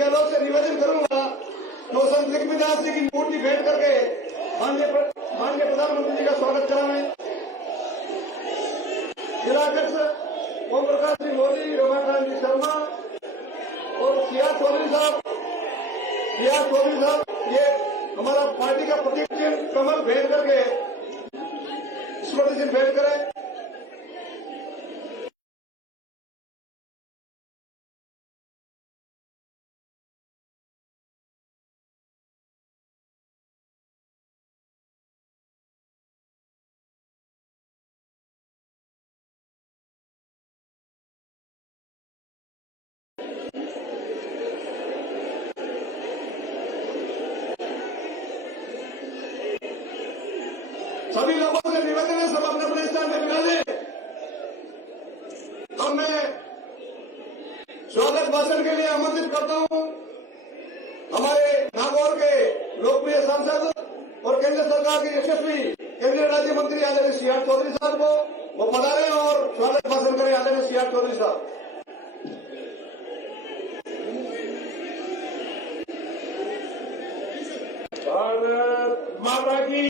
गहलोत से निवेदन करूंगा तो संत लक्ष्मीदास जी की मूर्ति भेंट करके माननीय प्रधानमंत्री जी का स्वागत कराएं। जिलाध्यक्ष ओम प्रकाश जी मोदी, रमाकांत जी शर्मा और सिया चौधरी साहब, ये हमारा पार्टी का प्रतीक चिन्ह कमल भेंट करके स्मृति चिन्ह भेंट करें। सभी लोगों से निवेदन है, सब अपने अपने स्थान में बिठा लें। और मैं स्वागत भाषण के लिए आमंत्रित करता हूं हमारे नागौर के लोकप्रिय सांसद और केंद्र सरकार के यशस्वी केंद्रीय राज्य मंत्री आदरणीय सीआर चौधरी साहब को, वो पधारें और स्वागत भाषण करें। आदरणीय सीआर चौधरी साहब। भारत माता की।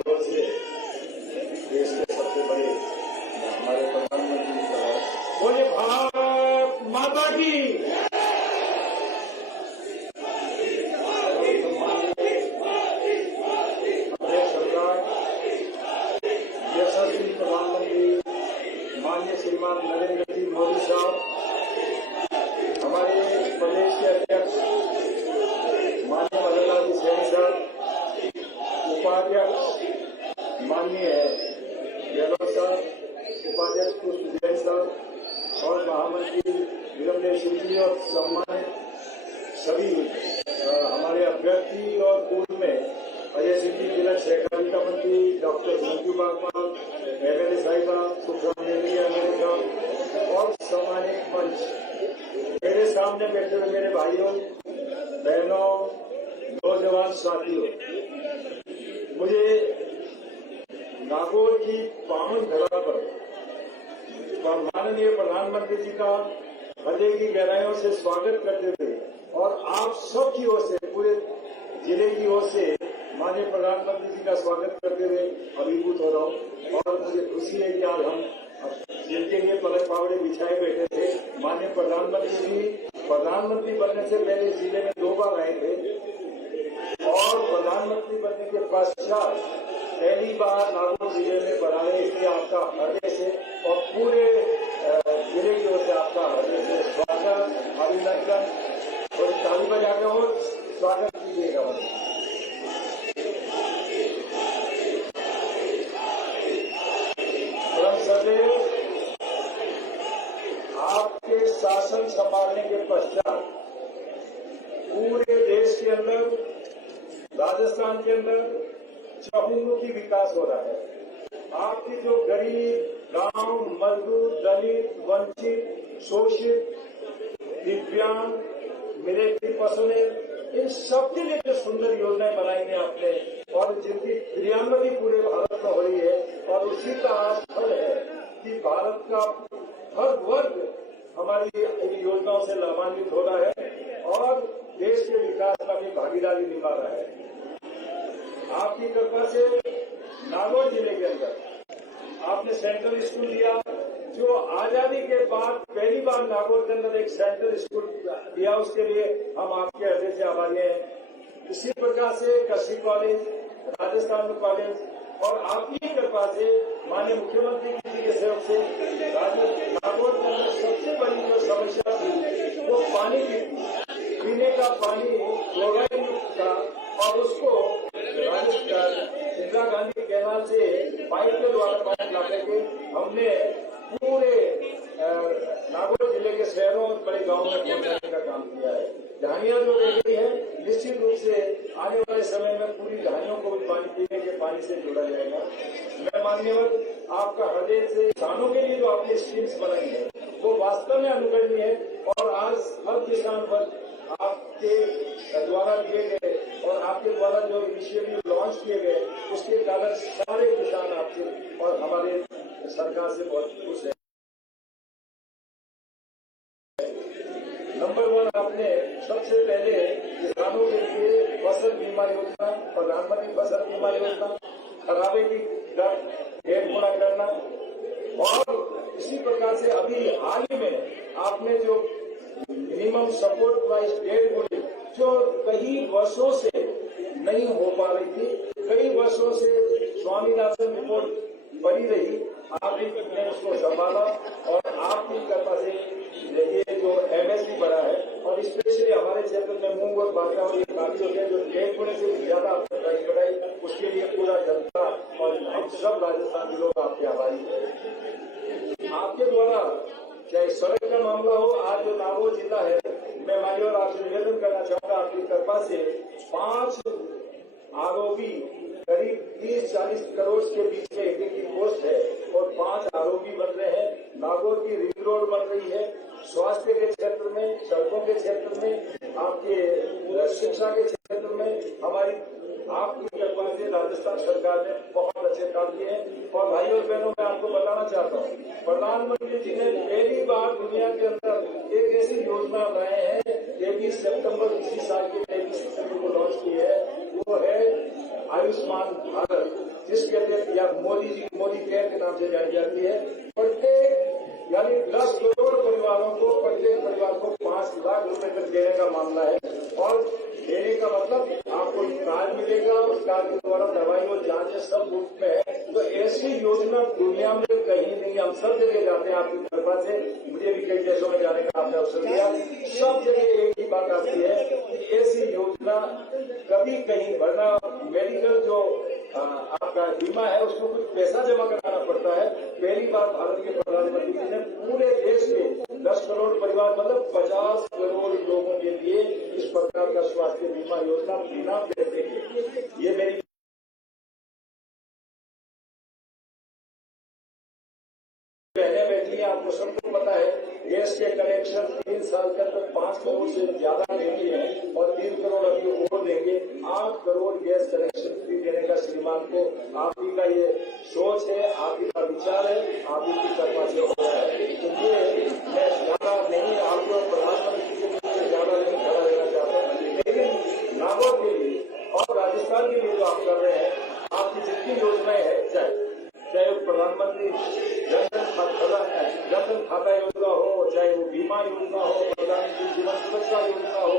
जोर से देश के सबसे बड़े हमारे प्रधानमंत्री साहब बोले भारत माता की। हमारे सरकार यशस्वी प्रधानमंत्री माननीय श्रीमान नरेंद्र जी मोदी साहब, हमारे प्रदेश के अध्यक्ष माननीय मदनलाल जी सैनी साहब, उपाध्यक्ष माननीय गहलोत साहब, उपाध्यक्ष पुष्प जैन साहब और महामंत्री विरमदेव सिंह जी और सम्मानित सभी हमारे अभ्यर्थी और पूर्व में अजय सिंह जी, जिला सहकारिता मंत्री डॉक्टर मंजू बागवान, एमएलए साहिबा, सुब्रमण्यम साहब और सम्मानित मंच, मेरे सामने बैठे हुए मेरे भाइयों बहनों, नौजवान साथियों, मुझे नागौर की पावन धरा पर माननीय प्रधानमंत्री जी का हृदय की गहराइयों से स्वागत करते हुए और आप सब की ओर से, पूरे जिले की ओर से माननीय प्रधानमंत्री जी का स्वागत करते हुए अभिभूत हो रहा हूं। और मुझे खुशी है कि आज हम जिनके लिए पलक पावड़े बिछाए बैठे थे, माननीय प्रधानमंत्री जी प्रधानमंत्री बनने से पहले जिले में 2 बार आए थे और प्रधानमंत्री बनने के पश्चात पहली बार नागौर जिले में बनाए। इसलिए आपका हृदय से और पूरे जिले की ओर से आपका हृदय से स्वागत, अभिनंदन और ताली बजाकर और स्वागत कीजिएगा। सदैव आपके शासन संभालने के पश्चात पूरे देश के अंदर, राजस्थान के अंदर चहुमुखी विकास हो रहा है। आपकी जो गरीब, गांव, मजदूर, दलित, वंचित, शोषित, दिव्यांग, मिलिट्री पर्सनल, इन सबके लिए जो सुंदर योजनाएं बनाई हैं आपने और जिनकी क्रियान्वयन पूरे भारत में हो रही है, और उसी का आज फल है कि भारत का हर वर्ग हमारी योजनाओं से लाभान्वित हो रहा है और देश के विकास का भी भागीदारी निभा रहा है। आपकी कृपा से नागौर जिले के अंदर आपने सेंट्रल स्कूल दिया, जो आजादी के बाद पहली बार नागौर के अंदर एक सेंट्रल स्कूल दिया, उसके लिए हम आपके हृदय से आभारी हैं। इसी प्रकार से कृषि कॉलेज, राजस्थान में कॉलेज, और आपकी कृपा से माननीय मुख्यमंत्री जी के सहयोग से नागौर के अंदर सबसे बड़ी जो समस्या थी वो पानी की थी। पीने का पानी फ्लोराइड युक्त था और उसको इंदिरा गांधी कैनाल से पाइप के द्वारा पानी ला करके हमने पूरे नागौर जिले के शहरों और बड़े गांवों में पहुंचाने का काम किया है। ढानियां जो रह गई है, निश्चित रूप से आने वाले समय में पूरी ढानियों को भी पानी पीने के पानी से जोड़ा जाएगा। मैं माननीय आपका हृदय से किसानों के लिए जो आपने स्कीम्स बनाई है वो वास्तव में अनुकरणीय है और आज हर किसान वर्ग आपके द्वारा दिए गए और आपके द्वारा जो इनिशिएटिव लॉन्च किए गए उसके कारण सारे किसान आपसे और हमारे सरकार से बहुत खुश है। नंबर सबसे पहले किसानों के लिए फसल बीमा योजना, प्रधानमंत्री फसल बीमा योजना, खराबे की दर 1.5 गुना करना, और इसी प्रकार से अभी हाल ही में आपने जो मिनिमम सपोर्ट प्राइस 1.5 गुना, जो कई वर्षों से नहीं हो पा रही थी, कई वर्षों से स्वामीनाथन रिपोर्ट बनी रही, आपने उसको संभाला और आपकी कृपा से ये जो एमएसपी बढ़ा है, और स्पेशली हमारे क्षेत्र में मूंग और बाजरा और ये काफी होते हैं जो 1.5 गुने से ज्यादा आपने प्राइस बढ़ाई, उसके लिए पूरा जनता और हम सब राजस्थान के लोग आपके आभारी हैं। आपके द्वारा चाहे सड़क का मामला हो, आज जो नागौर जिला है, मैं मान्यवर आपसे निवेदन करना चाहूंगा, आपकी कृपा से 5 आरोपी करीब 30-40 करोड़ के बीच में एक की पोस्ट है और 5 आरोपी बन रहे हैं। नागौर की रिंग रोड बन रही है, स्वास्थ्य के क्षेत्र में, सड़कों के क्षेत्र में, आपके शिक्षा के क्षेत्र में हमारी आपकी कृपा से राजस्थान सरकार ने बहुत अच्छे काम किए हैं। और भाइयों और बहनों, मैं आपको बताना चाहता हूँ, प्रधानमंत्री जी ने पहली बार दुनिया के अंदर एक ऐसी योजना लाए हैं, 23 सितंबर इसी साल के 23 सितंबर को लॉन्च की है, वो है आयुष्मान भारत, जिसके अंदर या मोदी केयर के नाम से जानी जाती है। प्रत्येक यानी 10 करोड़ परिवारों को, प्रत्येक परिवार को 5 लाख रुपए तक देने का मामला है। और देने का मतलब आपको कार्ड मिलेगा, उस कार्ड के द्वारा दवाई और जांच सब मुफ्त में है। तो ऐसी योजना दुनिया में कहीं नहीं, हम सब जगह जाते हैं आपकी कृपा से, मुझे भी कई देशों में जाने का आपने अवसर दिया, सब जगह एक ही बात आती है कि ऐसी योजना कभी कहीं, वरना मेडिकल जो आपका बीमा है उसको कुछ पैसा जमा कराना पड़ता है। पहली बार भारत के प्रधानमंत्री जी ने पूरे देश के 10 करोड़ परिवार मतलब 50 करोड़ लोगों के लिए इस प्रकार का स्वास्थ्य बीमा योजना बिना पैसे के, ये मेरी बहनें बैठी हैं, आपको सबको पता है, गैस के कनेक्शन 3 साल के अंदर 5 करोड़ से ज्यादा देंगे हैं और 3 करोड़ अभी और देंगे। 8 करोड़ गैस कनेक्शन फ्री देने का श्रीमान को आप ही का ये सोच है, आप ही का विचार है, आप ही की कृपा से हो रहा है। तो ये मैं ज्यादा नहीं, आपको प्रधानमंत्री के लिए ज्यादा नहीं खड़ा रहना चाहता, लेकिन नागौर के लिए और राजस्थान के लिए जो आप कर रहे हैं, आपकी जितनी योजनाएं हैं, चाहे प्रधानमंत्री जनधन खाता योजना हो, चाहे वो बीमा योजना हो, प्रधानमंत्री जीवन सुरक्षा योजना हो,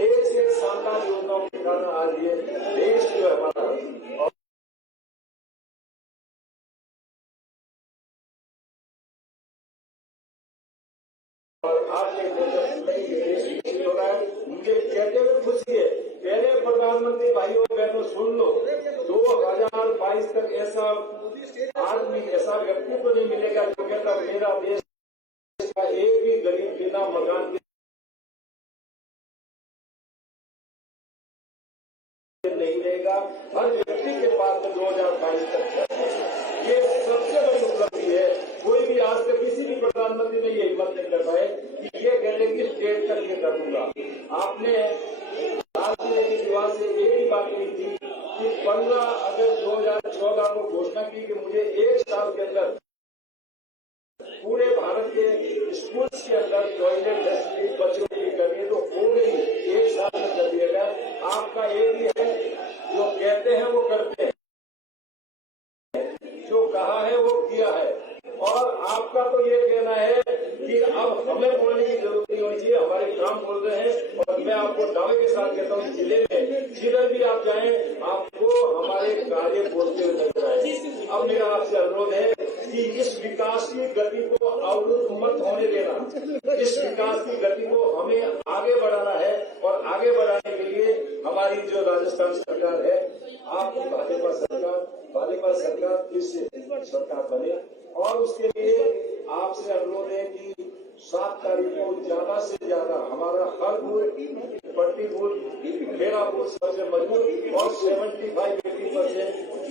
एक से एक शानदार योजनाओं के कारण आज ये देश जो है हमारा और आपके देश विकसित हो रहा है। मुझे कहते हुए खुशी है, पहले प्रधानमंत्री भाइयों बहनों सुन लो, 2022 तक ऐसा आदमी, ऐसा व्यक्ति तो नहीं मिलेगा जो कहता मेरा देश का एक भी गरीब बिना मकान के नहीं रहेगा। हर व्यक्ति के पास में 2022 तक ये सबसे बड़ी उपलब्धि है। कोई भी आज तक किसी भी प्रधानमंत्री ने ये हिम्मत नहीं कर पाए कि ये कहते कि स्टेट तक ये कर दूंगा। आपने लाल किले की दीवार से एक ही बात कही थी कि 15 अगस्त 2014 को घोषणा की कि मुझे 1 साल के अंदर पूरे भारत के स्कूल्स के अंदर टॉयलेट फैसिलिटी बच्चों की करनी, तो हो गई, 1 साल में कर दिया गया। आपका एक ही है, जो कहते हैं वो करते हैं, जो कहा है वो किया है। और आपका तो ये कहना है कि अब हमें बोलने की जरूरत नहीं होनी चाहिए, हमारे काम बोल रहे हैं। और मैं आपको दावे के साथ कहता हूँ, जिले में जिधर भी आप जाएं, आपको हमारे कार्य बोलते हुए नजर आए। अब मेरा आपसे अनुरोध है कि इस विकास की गति को अवरुद्ध मत होने देना, इस विकास की गति को हमें आगे बढ़ाना है। और आगे बढ़ाने के लिए हमारी जो राजस्थान सरकार है, आपकी भाजपा सरकार फिर से सरकार बने। और उसके लिए आपसे अनुरोध है कि 7 तारीख को ज्यादा से ज्यादा हमारा हर बूथ, पट्टी बूथ, मेरा बूथ सबसे मजबूत और 75-80%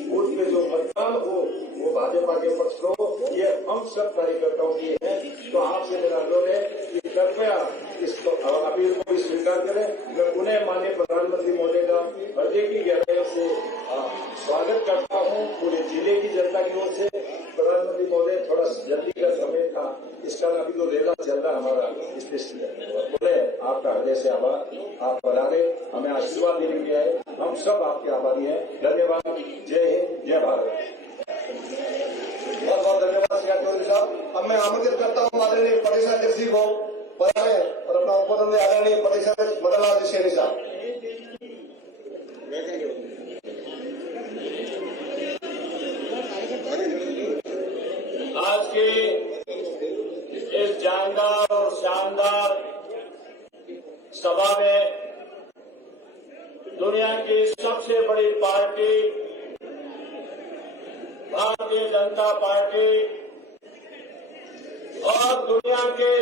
बूथ पे जो मतदान हो वो भाजपा के पक्ष को, ये हम सब कार्यकर्ताओं की है। तो आपसे मेरा अनुरोध है कि कृपया इस अपील को भी स्वीकार करें। मैं पुनः माननीय प्रधानमंत्री महोदय का हृदय की गहराइयों से स्वागत करता हूं पूरे जिले की जनता की ओर से। प्रधानमंत्री महोदय, थोड़ा जल्दी का समय था, इसका अभी तो रेला चल रहा हमारा, इसलिए बोले आपका हृदय से आभार। आप बधाने हमें आशीर्वाद देने के लिए आए, हम सब आपके आभारी हैं। धन्यवाद। जय हिंद, जय भारत। बहुत बहुत धन्यवाद श्री चौधरी साहब। अब मैं आमंत्रित करता हूँ आदरणीय प्रदेश अध्यक्ष जी को पधारे और अपना उद्बोधन दे आदरणीय प्रदेश अध्यक्ष मदन लाल जी सैनी साहब। आज के इस जानदार और शानदार सभा में दुनिया की सबसे बड़ी पार्टी भारतीय जनता पार्टी और दुनिया के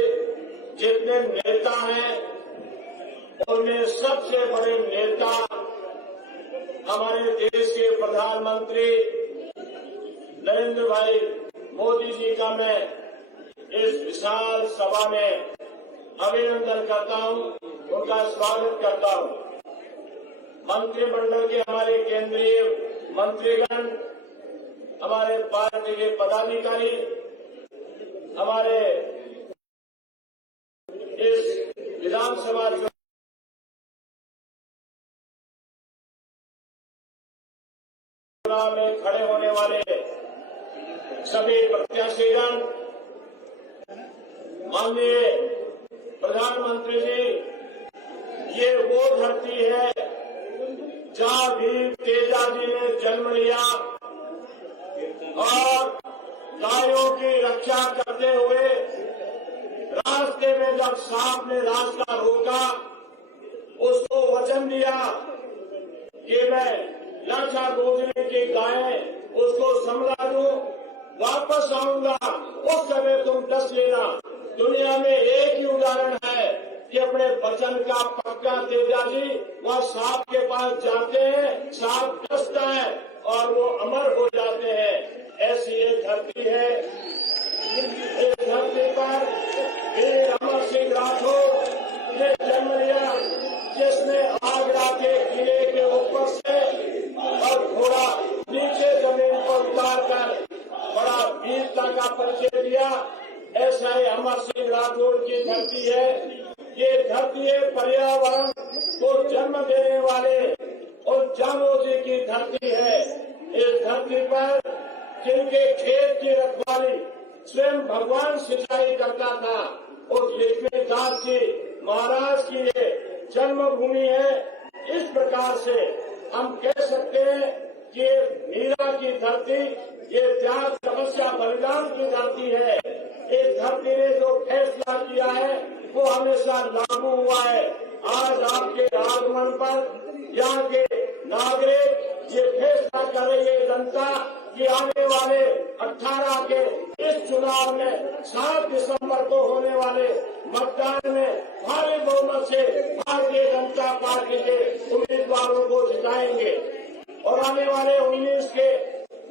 जितने नेता हैं उनमें सबसे बड़े नेता हमारे देश के प्रधानमंत्री नरेंद्र भाई मोदी जी का मैं इस विशाल सभा में अभिनंदन करता हूं, उनका स्वागत करता हूं। मंत्रिमंडल के हमारे केंद्रीय मंत्रीगण, हमारे पार्टी के पदाधिकारी, हमारे इस विधानसभा चुनाव में खड़े होने वाले सभी प्रत्याशीगण, माननीय प्रधानमंत्री जी, ये वो धरती है जहां भीम तेजा जी ने जन्म लिया और गायों की रक्षा करते हुए रास्ते में जब सांप ने रास्ता रोका, उसको वचन दिया कि मैं लाशा गोजरी की गायें उसको संभला दूं, वापस आऊंगा, उस समय तुम डस लेना। दुनिया में एक ही उदाहरण है कि अपने वचन का पक्का तेजा जी वह सांप के पास जाते हैं, सांप डसता है और वो अमर हो जाते हैं। ऐसी एक धरती है, इस धरती पर वीर अमर सिंह राठौर ने जन्म लिया, जिसने आगरा के किले के ऊपर से और घोड़ा नीचे जमीन पर उतारकर बड़ा वीरता का परिचय दिया। ऐसा ही अमर सिंह राठौर की धरती है। ये धरती है पर्यावरण को जन्म देने वाले और जानोजी की धरती है। इस धरती पर जिनके खेत की रखवाली स्वयं भगवान सिंचाई करता था, उस लक्ष्मीदास जी महाराज की ये जन्मभूमि है। इस प्रकार से हम कह सकते हैं कि मीरा की धरती ये त्याग, तपस्या, बलिदान की धरती है। इस धरती ने जो फैसला किया है वो हमेशा लागू हुआ है। आज आपके आगमन पर यहाँ के नागरिक ये फैसला कर रही है जनता कि आने वाले 18 के इस चुनाव में 7 दिसंबर को होने वाले मतदान में भारी बहुमत से भारतीय जनता पार्टी के उम्मीदवारों को जिताएंगे और आने वाले 19 के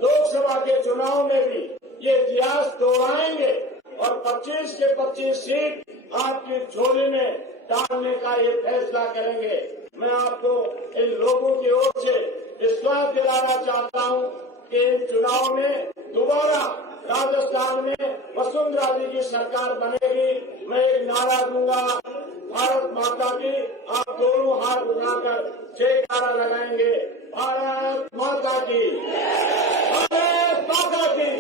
लोकसभा के चुनाव में भी ये इतिहास दोहराएंगे और 25 के 25 सीट आपकी झोली में डालने का ये फैसला करेंगे। मैं आपको इन लोगों की ओर से विश्वास दिलाना चाहता हूं कि इन चुनाव में दोबारा राजस्थान में वसुंधरा जी की सरकार बनेगी। मैं एक नारा दूंगा, भारत माता की। आप दोनों हाथ उठाकर जयकारा लगाएंगे, भारत माता की, भारत माता की,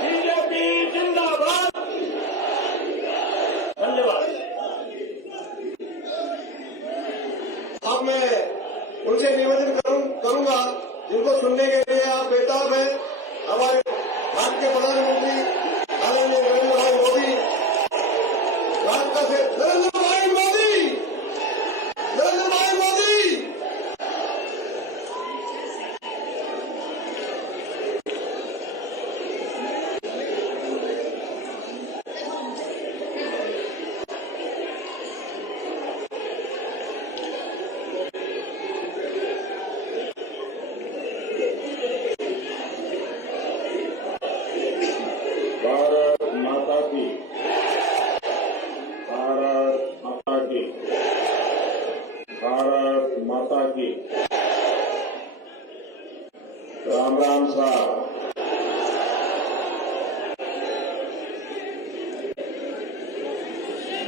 बीजेपी जिंदाबाद। धन्यवाद। अब मैं उनसे निवेदन करूंगा जिनको सुनने के लिए आप बेताब हैं, हमारे भारत के प्रधानमंत्री आदरणीय नरेंद्र भाई मोदी, भाजपा से नरेंद्र भाई मोदी, नरेंद्र भाई मोदी। भारत माता की। राम राम साहब।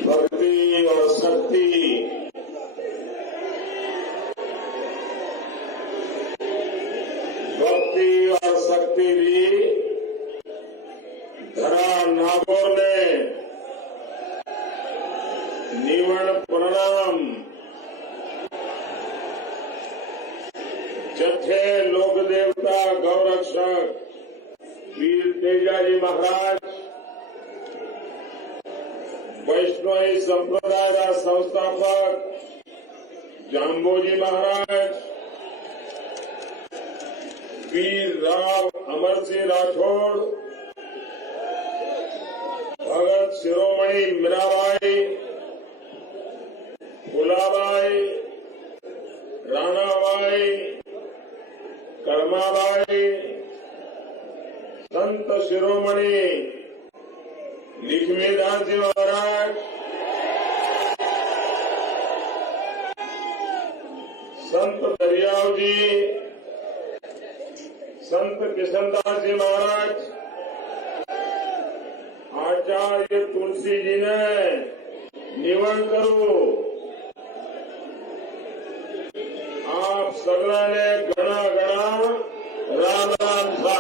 भक्ति और शक्ति शक्ति, भक्ति और शक्ति भी धरा नागौर ने निवण प्रणाम जथे लोक देवता गौरक्षक वीर तेजाजी महाराज वैष्णवी संप्रदाय का संस्थापक जाम्बोजी महाराज वीर राव अमर सिंह राठौड़ भगत शिरोमणि मीराबाई फुलाबाई राणाबाई कर्माबाई संत शिरोमणि लक्ष्मीदास जी महाराज संत दरियाव जी संत किशनदास जी महाराज आचार्य तुलसी जी ने निवण करो आप सगळा ने घणा घणा राम राम था।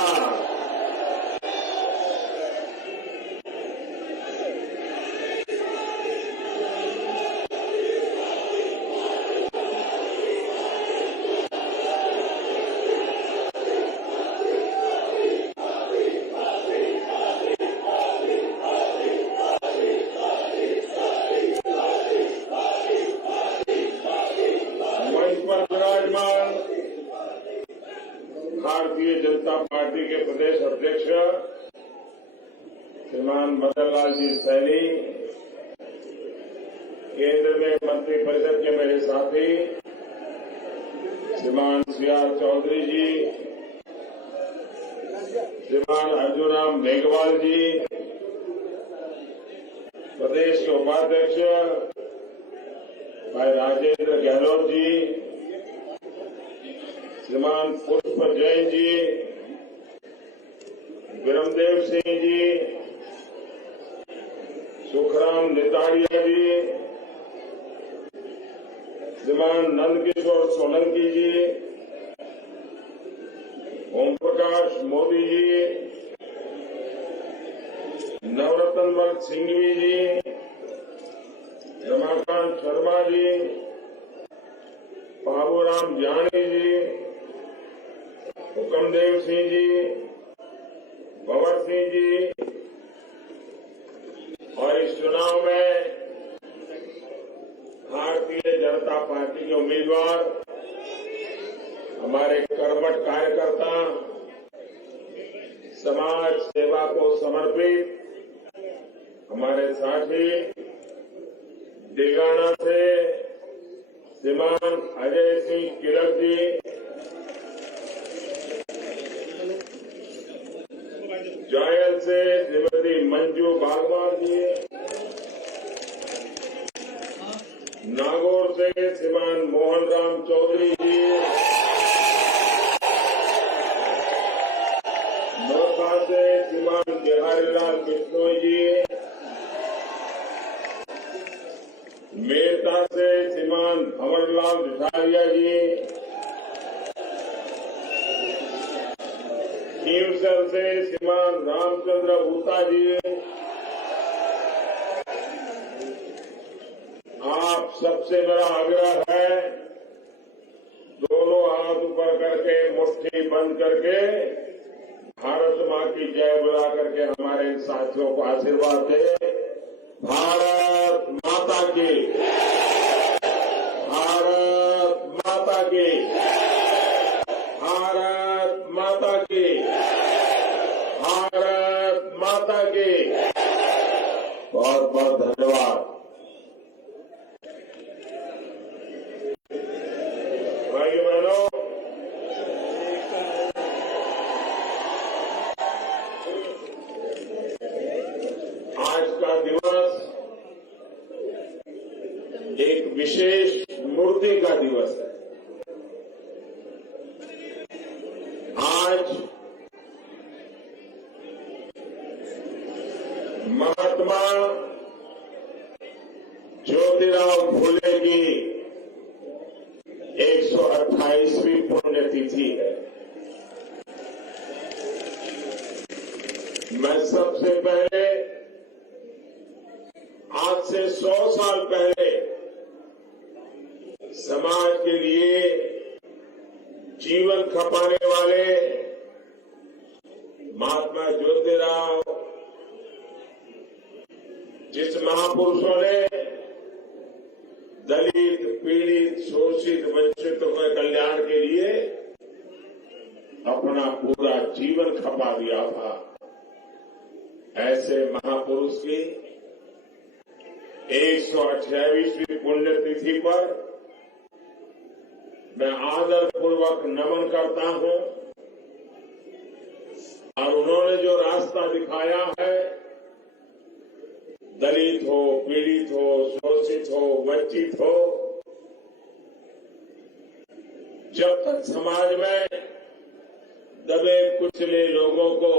भारतीय जनता पार्टी के प्रदेश अध्यक्ष श्रीमान मदन लाल जी सैनी, केंद्र में मंत्रिपरिषद के मेरे साथी श्रीमान सीआर चौधरी जी, श्रीमान अर्जुनराम मेघवाल जी, प्रदेश के उपाध्यक्ष भाई राजेंद्र गहलोत जी, श्रीमान पुष्प जैन जी, विरमदेव सिंह जी, सुखराम निताड़िया जी, श्रीमान नंदकिशोर सोलंकी जी, ओम प्रकाश मोदी जी, नवरत्नमल सिंघवी जी, रमाकांत शर्मा जी, बाबूराम जानी जी, हुकमदेव सिंह जी, भंवर सिंह जी, और इस चुनाव में भारतीय जनता पार्टी के उम्मीदवार हमारे कर्मठ कार्यकर्ता, समाज सेवा को समर्पित हमारे साथी डेगाना से श्रीमान अजय सिंह किलक जी, जायल से श्रीमती मंजू बागवान जी, नागौर से श्रीमान मोहन राम चौधरी जी, नौखा से श्रीमान बिहारीलाल बिश्नोई जी, मेरता से श्रीमान भंवरलाल भिठारिया जी, नीमसर से श्रीमान रामचंद्र ऊता जी, आप सबसे मेरा आग्रह है, दोनों हाथ ऊपर करके मुट्ठी बंद करके भारत मां की जय बुला करके हमारे इन साथियों को आशीर्वाद दे। भारत माता की, भारत माता की, भारत माता की, भारत माता की। बहुत बहुत धन्यवाद। भाई बहनों, आज का दिवस एक विशेष मूर्ति का दिवस है। आज महात्मा ज्योतिराव फुले 28वीं पुण्यतिथि है। मैं सबसे पहले आज से 100 साल पहले समाज के लिए जीवन खपाने वाले महात्मा ज्योतिराव, जिस महापुरुषों ने दलित, पीड़ित, शोषित, वंचितों के कल्याण के लिए अपना पूरा जीवन खपा दिया था, ऐसे महापुरुष की 128वीं पुण्यतिथि पर मैं आदरपूर्वक नमन करता हूं और उन्होंने जो रास्ता दिखाया है, दलित हो, पीड़ित हो, शोषित हो, वंचित हो, जब तक समाज में दबे कुचले लोगों को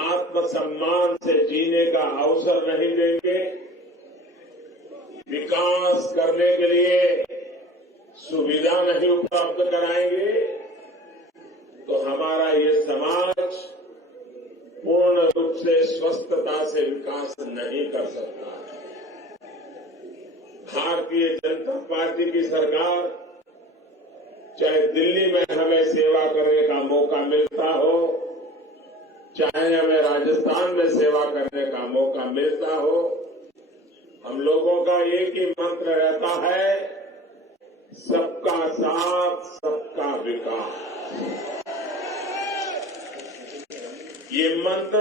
आत्मसम्मान से जीने का अवसर नहीं देंगे, विकास करने के लिए सुविधा नहीं उपलब्ध कराएंगे, तो हमारा ये समाज पूर्ण रूप से स्वस्थता से विकास नहीं कर सकता है। भारतीय जनता पार्टी की सरकार, चाहे दिल्ली में हमें सेवा करने का मौका मिलता हो, चाहे हमें राजस्थान में सेवा करने का मौका मिलता हो, हम लोगों का एक ही मंत्र रहता है, सबका साथ, सबका विकास। ये मंत्र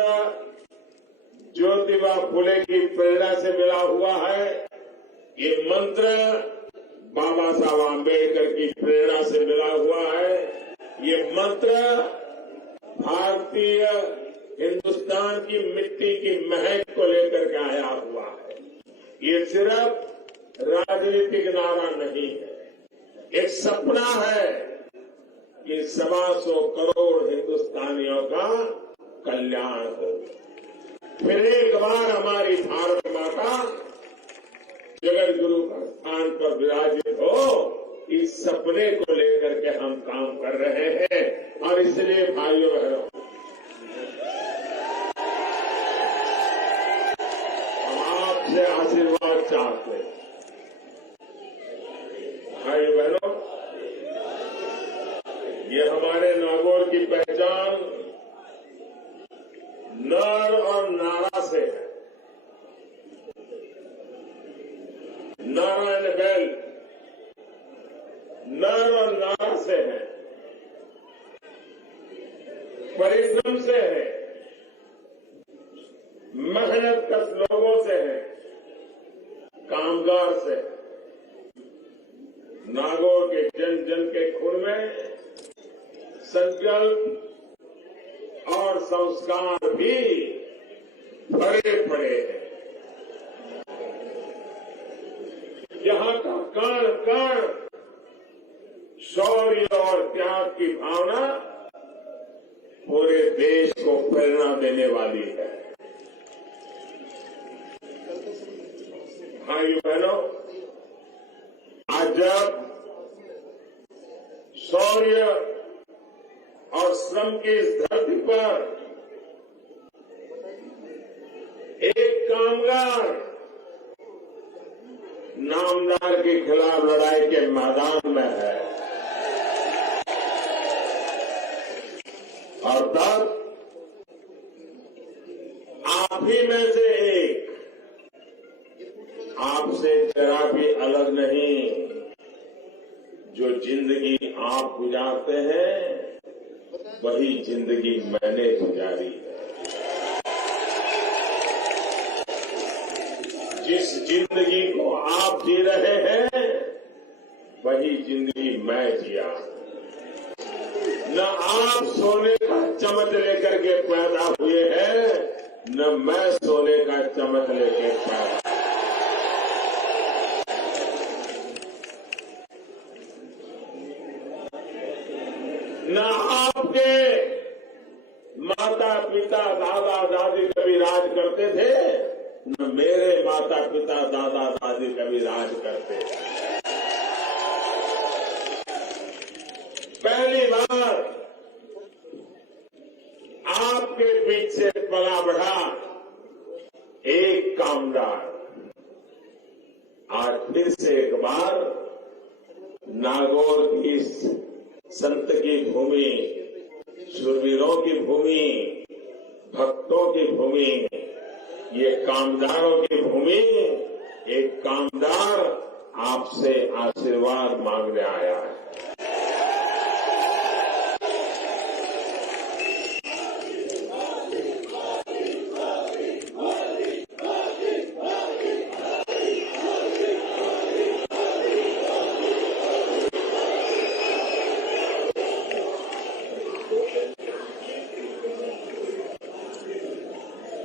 ज्योतिबा फुले की प्रेरणा से मिला हुआ है। ये मंत्र बाबा साहब आम्बेडकर की प्रेरणा से मिला हुआ है। ये मंत्र भारतीय हिंदुस्तान की मिट्टी की महक को लेकर के आया हुआ है। ये सिर्फ राजनीतिक नारा नहीं है, एक सपना है कि 125 करोड़ हिंदुस्तानियों का कल्याण हो। फिर एक बार हमारी भारत माता जगत गुरु का स्थान पर विराजित हो, इस सपने को लेकर के हम काम कर रहे हैं। और इसलिए भाइयों बहनों, हम आपसे आशीर्वाद चाहते हैं। भाई बहनों, ये हमारे नागौर की पहचान नर और नारा से है। नारायण बैल नर और नारा से है, परिश्रम से है, मेहनत कश लोगों से है, कामगार से है। नागौर के जन जन के खून में संकल्प और संस्कार भी भरे पड़े हैं। यहाँ का कण कण शौर्य और त्याग की भावना पूरे देश को प्रेरणा देने वाली है। भाई बहनों, आज जब शौर्य और श्रम की इस धरती पर एक कामगार नामदार के खिलाफ लड़ाई के मैदान में है, और तब आप ही में से एक, आपसे जरा भी अलग नहीं, जो जिंदगी आप गुजारते हैं वही जिंदगी मैंने गुजारी है। जिस जिंदगी को आप जी रहे हैं वही जिंदगी मैं जिया। न आप सोने का चमच लेकर के पैदा हुए हैं, न मैं सोने का चमच लेकर पैदा। न आपके माता पिता दादा दादी कभी राज करते थे, न मेरे माता पिता दादा दादी कभी राज करते थे। बार आपके बीच से पला बढ़ा एक कामदार आज फिर से एक बार नागौर की संत की भूमि, शूरवीरों की भूमि, भक्तों की भूमि, ये कामदारों की भूमि, एक कामदार आपसे आशीर्वाद मांगने आया है।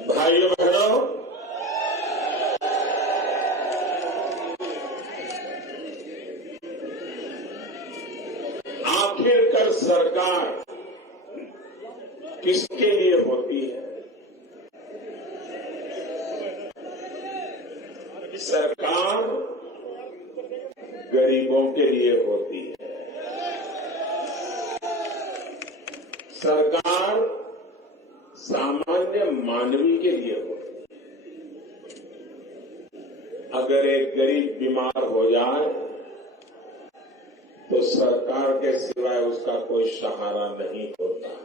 भाइयों बहनों, आखिरकार सरकार किसके लिए होती है? सरकार गरीबों के लिए होती है। सरकार सामान्य मानवी के लिए होती है। अगर एक गरीब बीमार हो जाए तो सरकार के सिवाय उसका कोई सहारा नहीं होता है।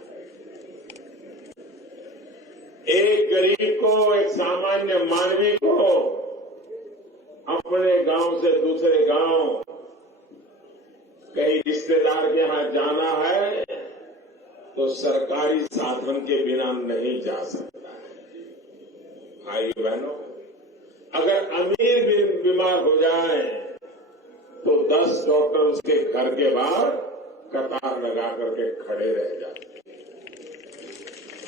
एक गरीब को, एक सामान्य मानवी को अपने गांव से दूसरे गांव, कई रिश्तेदार के यहां जाना है तो सरकारी साधन के बिना नहीं जा सकता है। भाई बहनों, अगर अमीर भी बीमार हो जाए तो 10 डॉक्टर उसके घर के बाहर कतार लगा करके खड़े रह जाते।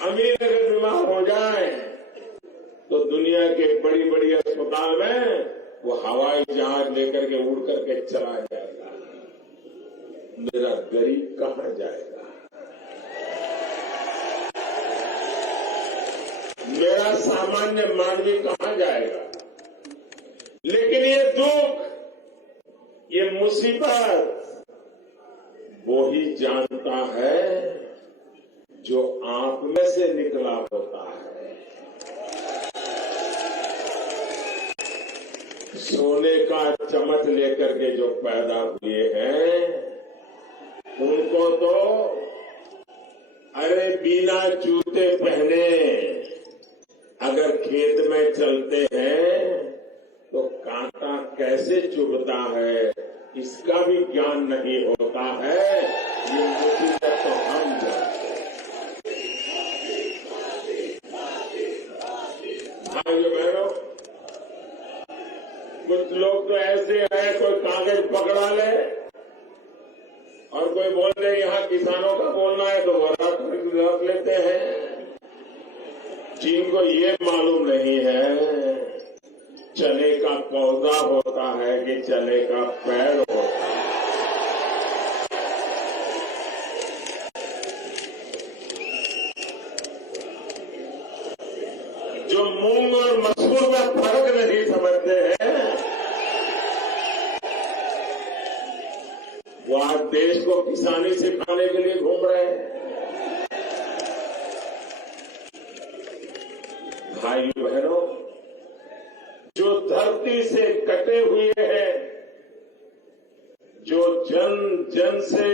अमीर अगर बीमार हो जाए तो दुनिया के बड़ी बड़ी अस्पताल में वो हवाई जहाज लेकर के उड़ करके चला जाएगा। मेरा गरीब कहां जाएगा? मेरा सामान्य मानवी कहां जाएगा? लेकिन ये दुख, ये मुसीबत वो ही जानता है जो आप में से निकला होता है। सोने का चम्मच लेकर के जो पैदा हुए हैं उनको तो अरे बिना जूते पहने अगर खेत में चलते हैं तो कांटा कैसे चुभता है इसका भी ज्ञान नहीं होता है। ये मुसीबत तो हम जानते हैं। भाइयों बहनों, कुछ लोग तो ऐसे हैं, कोई कागज पकड़ा ले और कोई बोल दे यहां किसानों का बोलना है तो वो रख लेते हैं। जिनको ये मालूम नहीं है चने का पौधा होता है कि चने का पेड़ होता है। जो मूंग और मसूर में फर्क नहीं समझते हैं वो आज देश को किसानी सिखाने के लिए घूम रहे हैं। भाई बहनों, जो धरती से कटे हुए हैं, जो जन जन से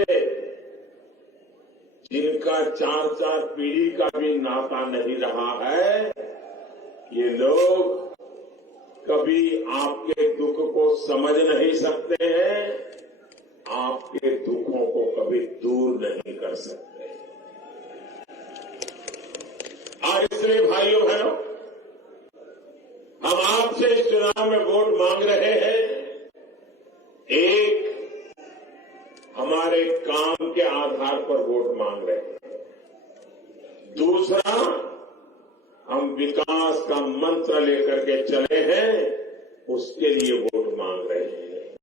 जिनका 4-4 पीढ़ी का भी नाता नहीं रहा है, ये लोग कभी आपके दुख को समझ नहीं सकते हैं, आपके दुखों को कभी दूर नहीं कर सकते। और इसलिए भाइयों बहनों, हम आपसे इस चुनाव में वोट मांग रहे हैं। एक, हमारे काम के आधार पर वोट मांग रहे हैं। दूसरा, हम विकास का मंत्र लेकर के चले हैं, उसके लिए वोट मांग रहे हैं।